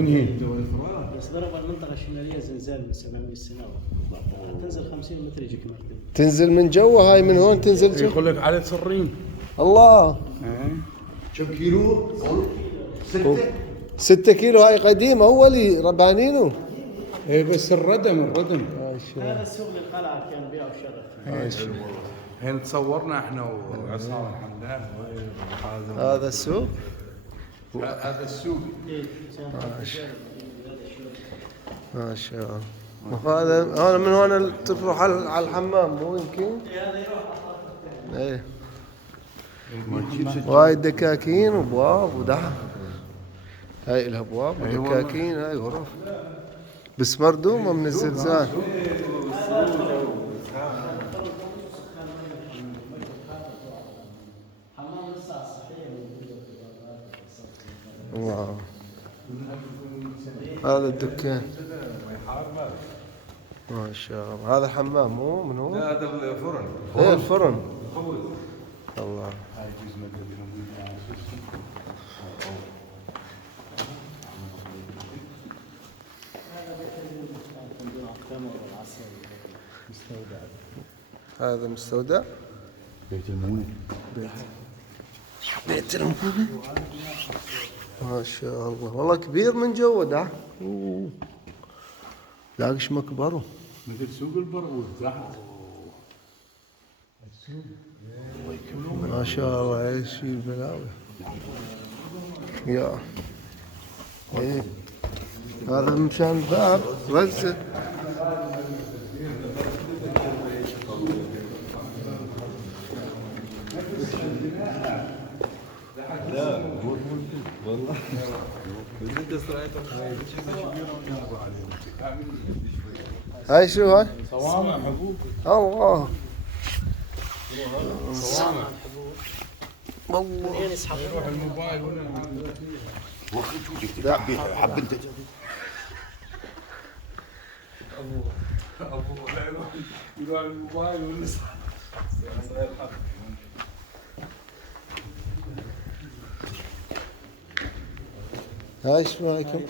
من هي؟ بس ضرب المنطقة الشمالية زلزال من 700 سنة تنزل 50 متر يجيك مرتين. تنزل من جوا هاي من هون تنزل جو. يقول لك على سرين. الله. كم كيلو؟ 6. 6 كيلو هاي قديم أولي ربانينه. اي بس الردم هذا السوق للقلعة كان بيع وشراء. هنا تصورنا احنا وعصام الحمدان. هذا السوق. هذا السوق. ما شاء الله. هذا من هون تروح على الحمام مو يمكن؟ ايه. وهاي الدكاكين وابواب ودعم. هاي لها ابواب ودكاكين هاي غرف. بس مردومة من الزلزال. واو. هذا الدكان ما شاء الله. هذا حمام مو من هو؟ لا هذا الفرن. ايه الفرن. الله. هذا مستودع. بيت المونة. بيت المونة. ما شاء الله والله كبير من جوا ده. لاقش مكبره. مثل سوق البرغوث تحت. ما شاء الله ايش البلاوي. يا ايه هذا مشان الباب رزق. والله. هاي شو هاي؟ صوامع حبوب. الله. صوامع. والله. يروح الموبايل ولا وقت وجهك تعبيها حب انت. ابو لا يروح الموبايل ولا هاي شو هايكم؟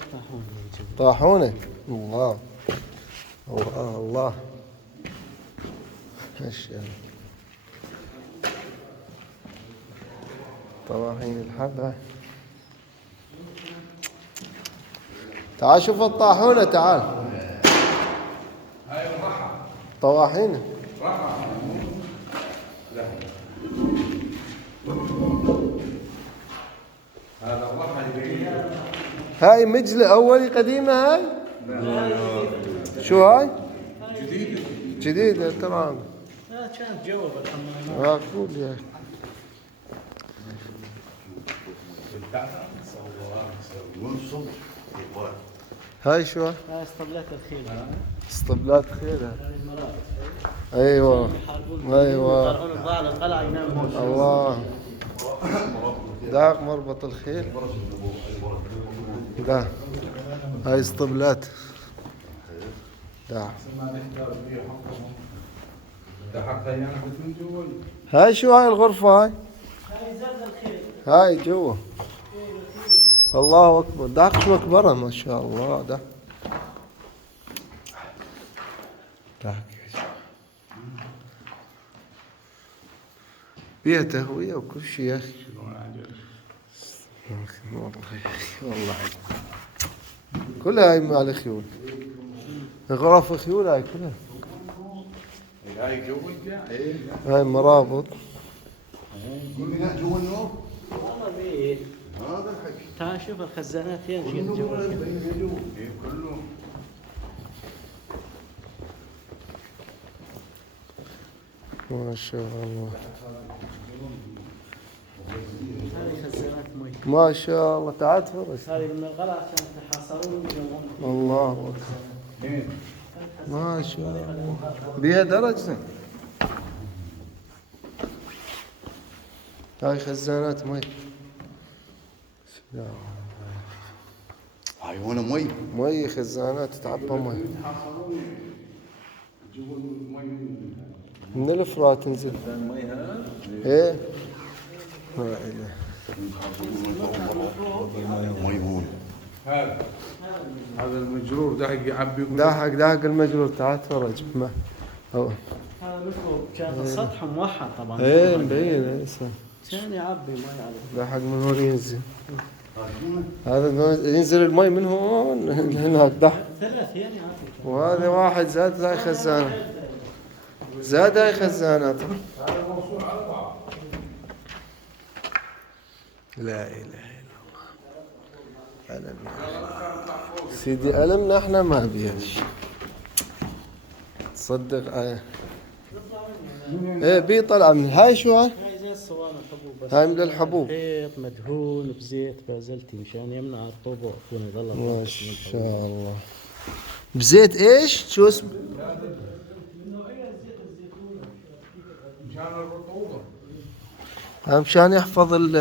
طاحونة. الله الله الله. هالشيء طواحين الحبة. تعال شوف الطاحونة تعال. هاي الرحى. طواحين. رحى. هذا الرحى. هاي مجلة أولي قديمة هاي؟ شو هاي؟ جديدة. جديدة ترى. كانت جوا بالحمام. معقول يا أخي. هاي شو هاي؟ هاي اسطبلات الخيل. اسطبلات خيل. ايوه ايوه. يطلعون الضاع للقلعة يناموا. الله. داق مربط الخيل. لا هاي اسطبلات. داق. هاي شو هاي الغرفة هاي؟ هاي زاد الخيل. هاي جوا. الله اكبر. داق شو مقبرة ما شاء الله. داق داق بيها تهوية وكل شيء يا اخي. والله كلها هاي مال خيول. غرف خيول هاي كلها. هاي جو الجاع. هاي مرابط. كل هنا جوا النور. والله بيه. هذا الحكي. تعال شوف الخزانات فين جت جوا. كله. ما شاء الله. هذه خزانات مي. ما شاء الله. تعال تفرج. هذه من القلعة عشان تحاصرون من الله أكبر. ما شاء الله. بيها درجة. هاي خزانات مي. هاي هون مي. مي خزانات تعبى مي. من الافراد تنزل. ايه. ما إله. مي هون. هذا المجرور ده يعبي يقول داحق المجرور. تعال تفرج ما هو. هذا مثله كان السطح موحد طبعا. ايه مبين ايه صح. كان يعبي ما يعرف. داحق من هون ينزل. هذا ينزل المي من هون هناك داحق. 3 يعني عارف. وهذا واحد زاد هاي خزانة. زاد هاي خزانات. هذا موصول على بعض. لا إله إلا الله. ألم يا الله. سيدي ألمنا احنا ما بيش. تصدق ايه بي طلع من هاي شو هاي؟ هاي زي الصواني حبوب بس. هاي من الحبوب. خيط مدهون بزيت بازلتي مشان يمنع الرطوبة ويكون يظل. ما شاء الله. بزيت ايش؟ شو اسمه؟ مشان الرطوبة. مشان يحفظ ال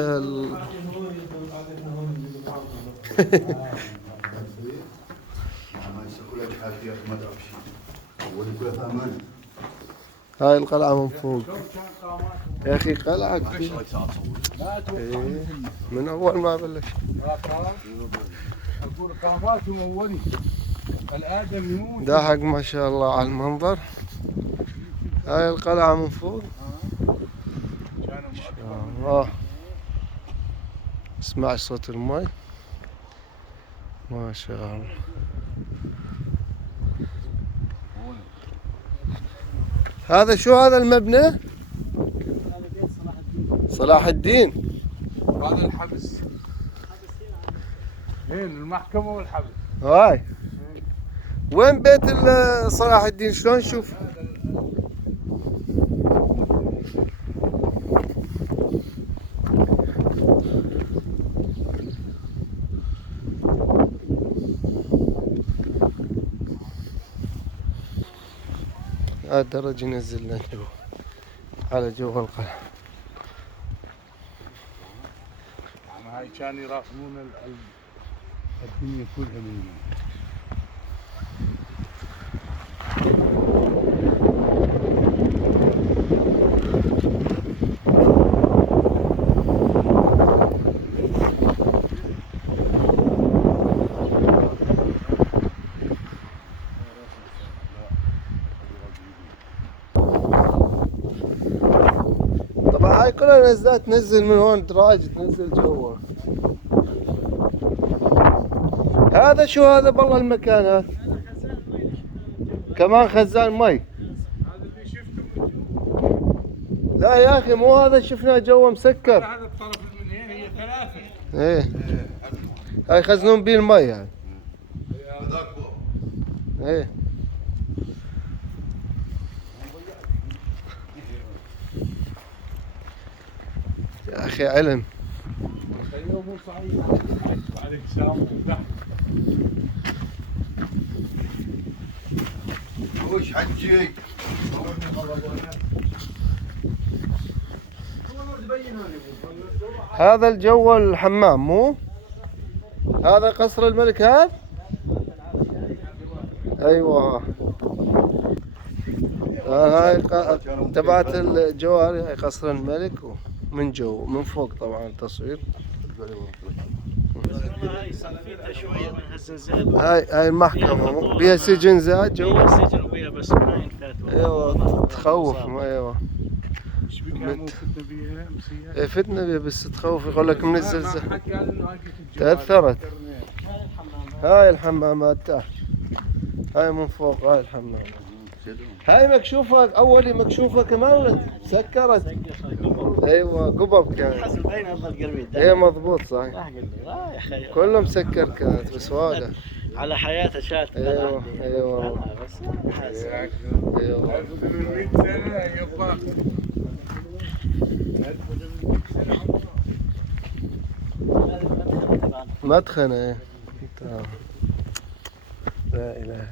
ما يسوي لك حاجه يا اخي ما تعرف شيء. اول كلها في امان. هاي القلعة من فوق. يا اخي قلعة كبيرة. ايش ساعه تصور؟ إيه. من اول ما بلش. اقول كهرباتهم اولي الادم يموت. داحق ما شاء الله على المنظر. هاي القلعة من فوق. اسمع صوت الماء. ما شاء الله. هذا شو هذا المبنى؟ صلاح الدين. هذا الحبس. هين المحكمة والحبس. هاي وين بيت صلاح الدين؟ شلون نشوف؟ هذا الدرج ينزل لنا جوا على جوا القلعة. يعني هاي كان يراقبون الدنيا كلها من هاي كلها نزلات تنزل من هون دراج تنزل جوا. هذا شو هذا بالله المكان هذا؟ كمان خزان مي. هذا اللي شفته. لا يا اخي مو هذا شفناه جوا مسكر. هذا الطرف المنين هي 3. ايه هاي يخزنون بيه المي يعني. هذاك فوق. ايه يا اخي علم. مو صحيح. عليك سام. وش حجي؟ هذا الجو الحمام مو؟ هذا قصر الملك هذا؟ ايوه. هاي تبعت الجواري. هاي قصر الملك من جو من فوق طبعا التصوير. هاي صفيتها شوية من هالزلزال. هاي المحكمة بيها سجن زاد جوا. سجن وبيها بس ما ينفات. ايوه تخوف. ايوه ايش بك مو فتنا بيها مسيها؟ ايه فتنة بيها بس تخوف. يقول لك من الزلزال حكى انه هاي تأثرت. هاي الحمام. هاي الحمامات تحت. هاي من فوق. هاي الحمام. هاي مكشوفة أولي مكشوفة كمان سكرت. أيوة قبب كانت. حسب بين أفضل قربين. إيه مضبوط صحيح. راح قل لي يا خي. كله مسكر كانت بس واقع. على حياته شات. أيوة أيوة بس أيوة. 1800 سنة يبقى. مدخنة إيه. تمام. لا إله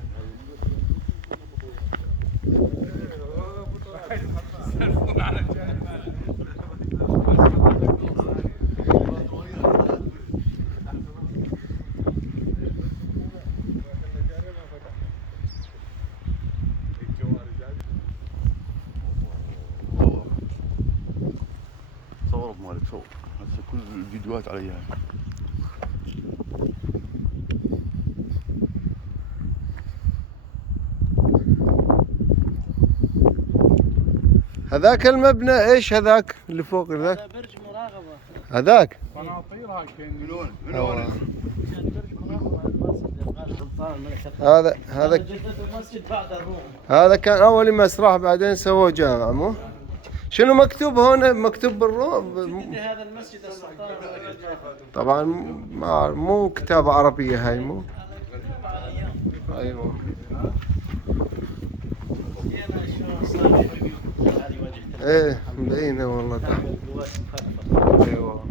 صور مالك صور. هسه كل الفيديوهات عليها. هذاك المبنى ايش هذاك اللي فوق ذاك؟ هذا برج مراقبة. هذاك قناطير هاي كان من أوه. كان برج مراقبة هذا المسجد اللي قال سلطان الملك هذا جددوا المسجد بعد الروم. هذا كان اول مسرح بعدين سووا جامع مو؟ شنو مكتوب هون مكتوب بالروم؟ جدد هذا المسجد السلطان الملك جعفر. طبعا مو كتابة عربية هاي مو؟ ايوه هنا شلون صار شوي هذه وجهته. ايه مبينة والله تحت. القوات المخففة. ايوه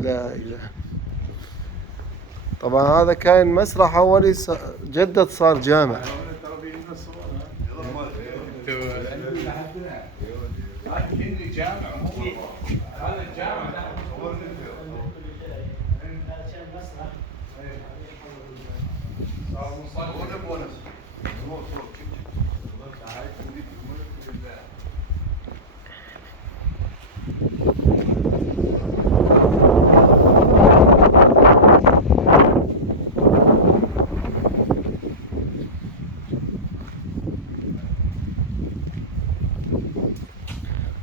لا اله. طبعا هذا كان مسرح اولي جدد صار جامع. جامع هذا الجامع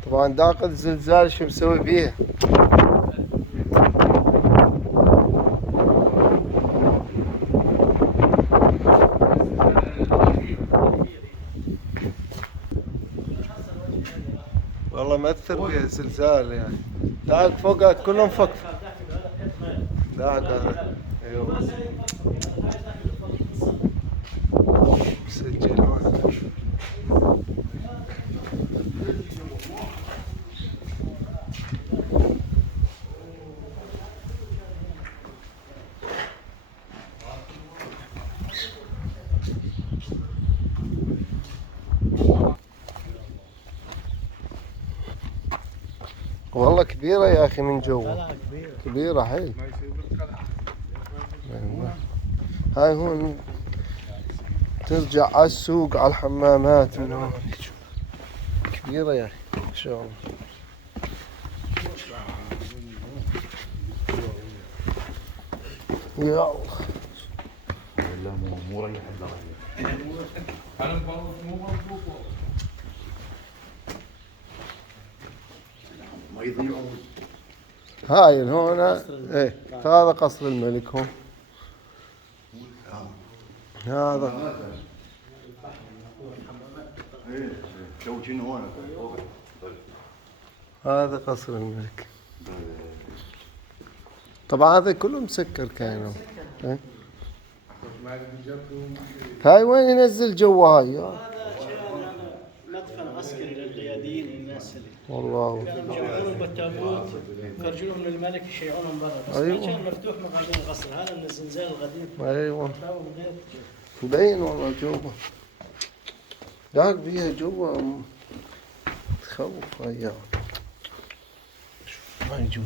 طبعا داق الزلزال شو مسوي فيه؟ والله مأثر فيه الزلزال يعني. داق فوق كلهم فك. داق هذا. ايوه. مسجل. والله كبيرة يا أخي من جوا. كبيرة حيل. هاي هون ترجع على السوق على الحمامات من هون. كبيرة يا أخي ما شاء الله. يا الله. لا مو ريح الدرجة. انا مو مضبوط ما يضيعون. هاي هون ايه هذا قصر الملك هون. هذا شوشين هون. هذا قصر الملك. طبعا هذا كله مسكر كانوا. إيه؟ هاي وين ينزل جوا هاي؟ هذا كان مدفن عسكري للقياديين الناس اللي والله يجمعونهم بالتابوت يخرجونهم للملك يشيعونهم برا بس أيوة. ما كان مفتوح مقابل القصر هذا من الزلزال القديم. ايوه تلاقوا من غير مبين والله جوا. داق بيها جوا تخوف هاي. شوف هاي جوا.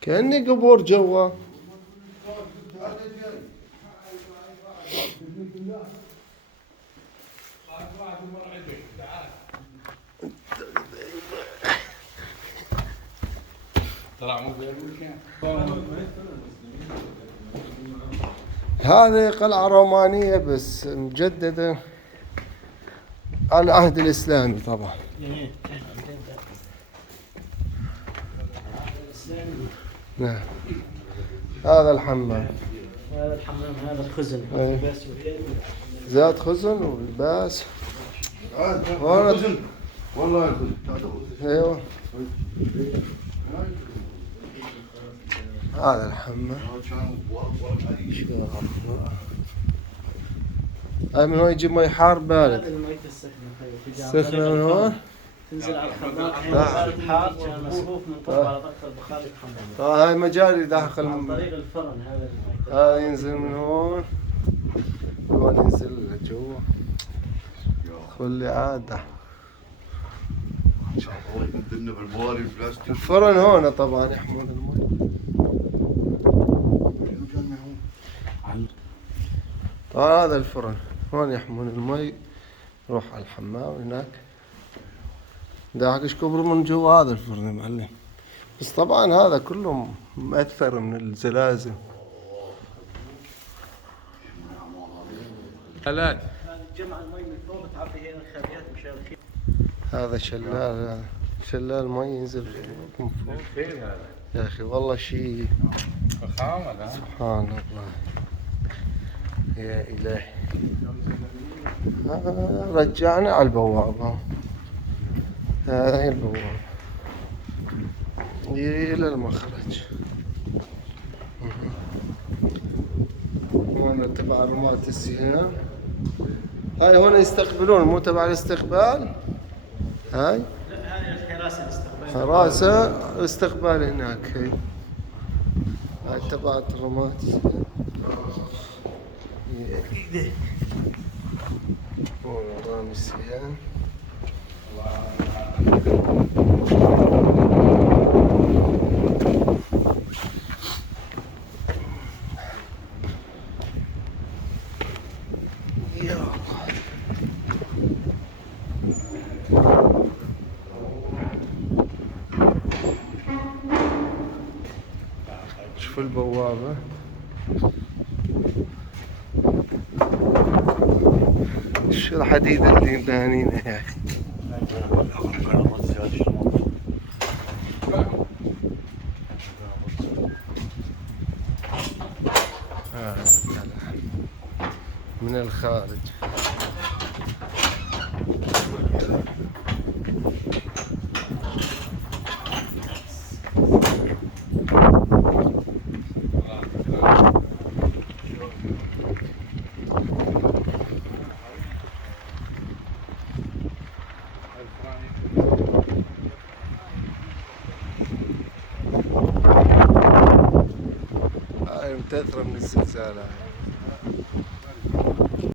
كأني قبور جوا. طلع مو هذه قلعة رومانية بس مجددة على العهد الإسلامي طبعا. نعم. هذا الحمام. هذا الحمام هذا الخزن. أيه. زاد خزن ولباس. والله ايوه. هذا الحمام. هاي من هون يجيب مي حار بارد. هذا الميت السخنة. سخنة من هون. تنزل على الخضار حين صارت حار كان مصفوف من طب على ضغط البخار يتحمل. هاي مجاري داخل. عن طريق الفرن هذا الميت. هذا ينزل من هون. هون ينزل جوا. خلي عادة. الفرن هون طبعا يحمل المي. طبعا هذا الفرن هون يحمل المي يروح على الحمام هناك. داعكش كبر من جوا هذا الفرن يا معلم. بس طبعا هذا كله مأثر من الزلازل. ثلاث. هذه جمع المي من فوق تعبي هنا الخليات مشان الخير. هذا شلال، شلال مي ينزل من فوق. خير هذا يا أخي والله شيء فخامة. سبحان الله. يا إلهي. رجعنا على البوابة. هذه البوابة إلى المخرج. هون تبع رماة السهام. هاي هون يستقبلون، مو تبع الاستقبال. هاي لا هذه الحراسه الاستقبال. حراسة استقبال هناك. هاي تبع رماة السهام. هون رامي السهام. يا الله. شوف البوابة. شو الحديد اللي مدهنينه يا أخي. من الخارج. هاي متأثرة من الزلزال هاي.